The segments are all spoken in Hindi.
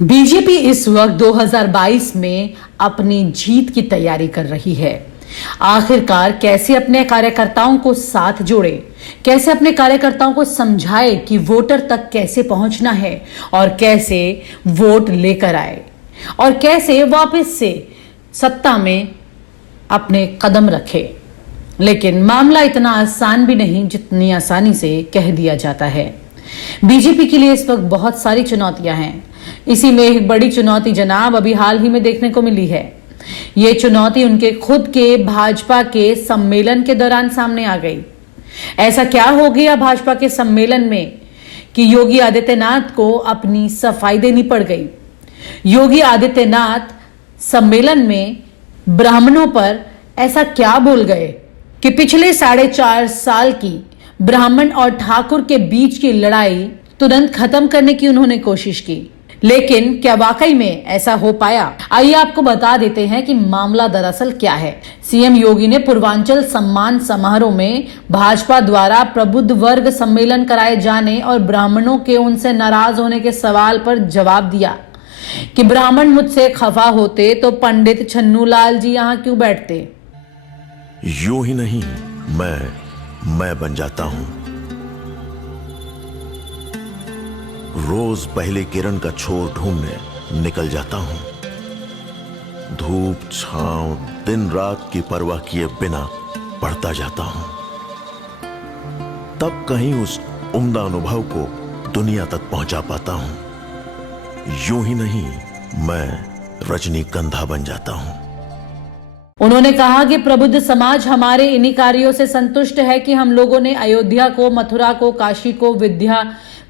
बीजेपी इस वक्त 2022 में अपनी जीत की तैयारी कर रही है। आखिरकार कैसे अपने कार्यकर्ताओं को साथ जोड़े, कैसे अपने कार्यकर्ताओं को समझाए कि वोटर तक कैसे पहुंचना है और कैसे वोट लेकर आए और कैसे वापस से सत्ता में अपने कदम रखे। लेकिन मामला इतना आसान भी नहीं जितनी आसानी से कह दिया जाता है। बीजेपी के लिए इस वक्त बहुत सारी चुनौतियां हैं। इसी में एक बड़ी चुनौती जनाब अभी हाल ही में देखने को मिली है। ये चुनौती उनके खुद के भाजपा के सम्मेलन के दौरान सामने आ गई। ऐसा क्या हो गया भाजपा के सम्मेलन में कि योगी आदित्यनाथ को अपनी सफाई देनी पड़ गई। योगी आदित्यनाथ सम्मेलन में ब्राह्मणों पर ऐसा क्या बोल गए कि पिछले 4.5 साल की ब्राह्मण और ठाकुर के बीच की लड़ाई तुरंत खत्म करने की उन्होंने कोशिश की। लेकिन क्या वाकई में ऐसा हो पाया? आइए आपको बता देते हैं कि मामला दरअसल क्या है। सीएम योगी ने पूर्वांचल सम्मान समारोह में भाजपा द्वारा प्रबुद्ध वर्ग सम्मेलन कराए जाने और ब्राह्मणों के उनसे नाराज होने के सवाल पर जवाब दिया कि ब्राह्मण मुझसे खफा होते तो पंडित छन्नूलाल जी यहाँ क्यों बैठते। यूं ही नहीं, मैं बन जाता हूं। रोज पहले किरण का छोर ढूंढने निकल जाता हूं। धूप छांव दिन रात की परवाह किए बिना पढ़ता जाता हूं। तब कहीं उस उम्दा अनुभव को दुनिया तक पहुंचा पाता हूं। यूं ही नहीं, मैं रजनीगंधा बन जाता हूं। उन्होंने कहा कि प्रबुद्ध समाज हमारे इन्हीं कार्यों से संतुष्ट है कि हम लोगों ने अयोध्या को, मथुरा को, काशी को,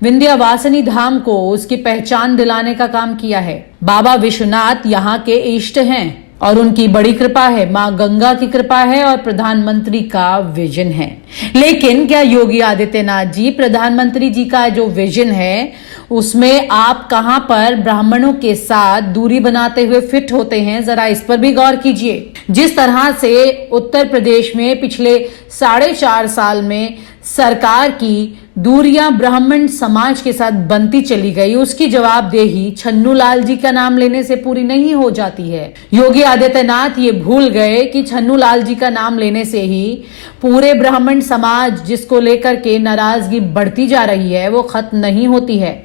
विंध्यवासिनी धाम को उसकी पहचान दिलाने का काम किया है। बाबा विश्वनाथ यहाँ के इष्ट हैं और उनकी बड़ी कृपा है, माँ गंगा की कृपा है और प्रधानमंत्री का विजन है। लेकिन क्या योगी आदित्यनाथ जी, प्रधानमंत्री जी का जो विजन है उसमें आप कहां पर ब्राह्मणों के साथ दूरी बनाते हुए फिट होते हैं? जरा इस पर भी गौर कीजिए। जिस तरह से उत्तर प्रदेश में पिछले 4.5 साल में सरकार की दूरियां ब्राह्मण समाज के साथ बनती चली गई, उसकी जवाबदेही छन्नूलाल जी का नाम लेने से पूरी नहीं हो जाती है। योगी आदित्यनाथ ये भूल गए कि छन्नूलाल जी का नाम लेने से ही पूरे ब्राह्मण समाज जिसको लेकर के नाराजगी बढ़ती जा रही है वो खत्म नहीं होती है।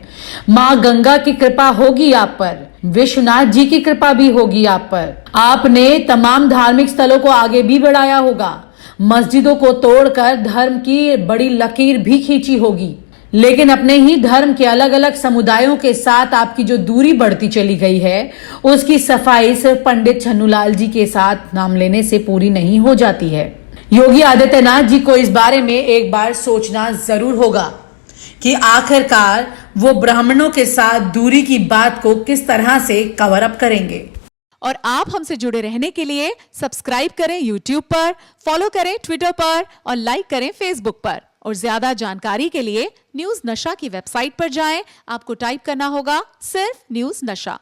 माँ गंगा की कृपा होगी आप पर, विश्वनाथ जी की कृपा भी होगी आप पर। आपने तमाम धार्मिक स्थलों को आगे भी बढ़ाया होगा, मस्जिदों को तोड़कर धर्म की बड़ी लकीर भी खींची होगी। लेकिन अपने ही धर्म के अलग अलग समुदायों के साथ आपकी जो दूरी बढ़ती चली गई है उसकी सफाई सिर्फ पंडित छन्नूलाल जी के साथ नाम लेने से पूरी नहीं हो जाती है। योगी आदित्यनाथ जी को इस बारे में एक बार सोचना जरूर होगा कि आखिरकार वो ब्राह्मणों के साथ दूरी की बात को किस तरह से कवर अप करेंगे। और आप हमसे जुड़े रहने के लिए सब्सक्राइब करें YouTube पर, फॉलो करें Twitter पर और लाइक करें Facebook पर। और ज्यादा जानकारी के लिए न्यूज नशा की वेबसाइट पर जाएं। आपको टाइप करना होगा सिर्फ न्यूज नशा।